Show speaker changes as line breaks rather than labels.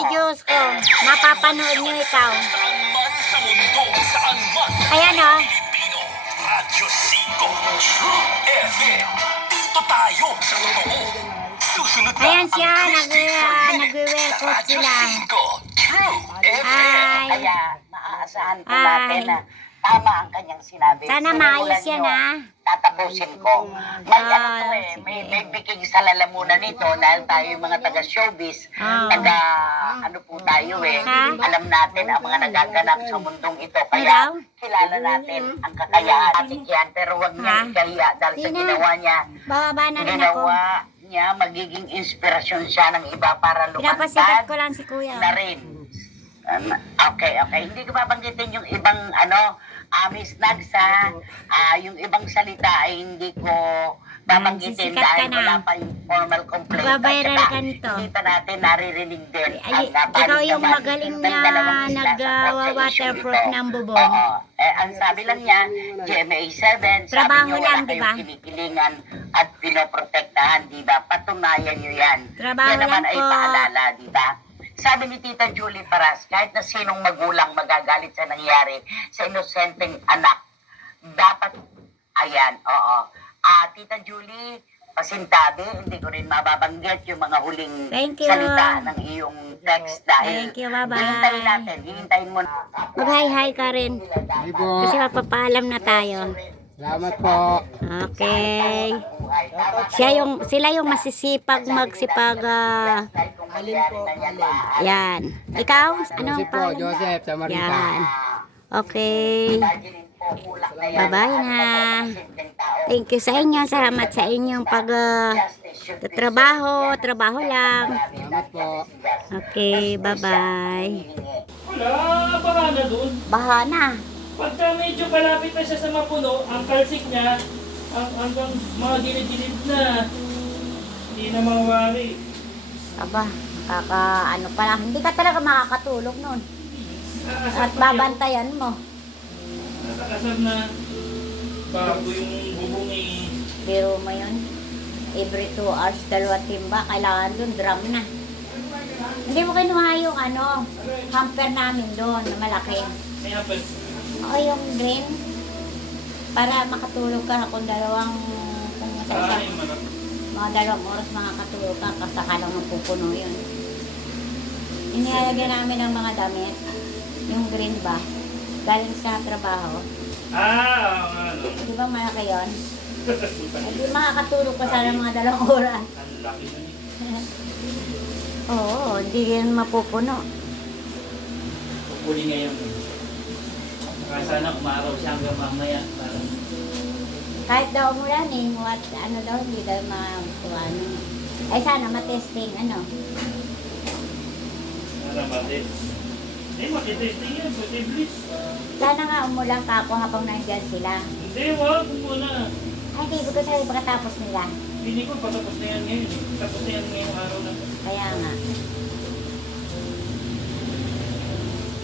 videos ko. Mapapanood nyo ikaw. Kaya no?
Radyo 5 True FM. Dito tayo sa totoo. Susunod na
Ayan siya,
ang Christy per minute
nagwe-welcome
sa Radyo
sila.
5 True FM.
Hi.
Kaya maaasahan po
Hi.
natin na tama ang kanyang sinabi.
Sana maayos
Sinimulan
yan,
nyo,
ha?
Tatapusin ko. May ano to
sige.
may biking sa lalamunan nito dahil tayo yung mga taga-showbiz, taga ano po tayo
Ha?
Alam natin ang mga nagaganap sa mundong ito.
Ano daw?
Kaya kilala natin ang kakayaan natin yan. Pero huwag niya
Ha?
ikahiya dahil sa
Sino?
ginawa niya.
Bababa na rin ako.
Ginawa niya, magiging inspirasyon siya ng iba para
Pinapasikat
lumantad
ko lang si kuya.
na rin. Okay. Hindi ko babanggitin yung ibang Miss Nags yung ibang salita ay hindi ko babanggitin
Sisikat ka
dahil
na.
wala pa yung formal complaint.
Babayaran
At saka,
ka nito.
Hindi pa natin naririnig din.
Ay,
ang napanig
ikaw yung
naman
magaling
ng
na
dalawang isla sa court sa issue
nag-waterproof
ito.
ng bubong.
Oo. Ang sabi lang niya, GMA7, sabi
Trabaho
niyo
lang,
wala
di ba?
kayong kinikilingan at pinoprotektahan, di ba? Patunayan niyo yan.
Trabaho
Yan naman
lang
ay
po.
paalala, di ba? Sabi ni Tita Julie Paras, kahit na sinong magulang magagalit sa nangyari sa inosenteng anak, dapat, ayan, oo. Tita Julie, pasintabi, hindi ko rin mababanggit yung mga huling
Thank you.
salita ng iyong text dahil
Thank you, bye-bye.
hihintayin natin, hihintayin mo na.
Mag-hi-hi ka rin.
Hi po.
Kasi mapapaalam na tayo.
Salamat po.
Okay. Sila yung masisipag magsipag.
Alin po? Alin?
Yan. Ikaw? Anong
Si po,
pangalan?
Joseph sa Marita.
Yan. Okay. Bye-bye na. Thank you sa inyo. Salamat sa inyong trabaho. Trabaho lang.
Salamat po.
Okay. Bye-bye.
Wala, baka na doon.
Baha na.
Pagka medyo palapit na siya sa mapuno, ang kalsik niya, hanggang mga gilid-gilid na, hindi na mawari.
Aba, ano pala. Hindi ka talaga makakatulog nun. At babantayan mo.
Nakakasab na bago yung bubong eh.
Biro mo yun. Every 2 hours, 2 timba. Kailangan dun, drum na. Hindi mo kinuha yung hamper namin doon na malaki.
May hapon.
O yung green. Para makatulog ka kung kung sa
Ay,
isang,
malaki.
mga 2 oras makakatulog ka kasi saka lang mapupuno yun. Inilalagyan namin ng mga damit. Yung green ba? Galing sa trabaho.
Ano.
Di ba malaki yun? Hindi makakatulog pa sana mga 2 oras.
Ang laki na niya.
Oo, hindi yan mapupuno.
Pupuli ngayon. Kaya sana umaraw siya hanggang mamaya. Parang
Kahit daw umulan ano daw, hindi daw ano. Ay sana matesting,
para matis. Hindi, makitesting yan. Posibles.
Sana nga umulan ka ako habang nandyan sila.
Hindi, wag muna.
Ay, hindi ko sabi pagkatapos nila.
Hindi ko patapos na yan ngayon. Tapos na yan ngayong araw na.
Kaya nga.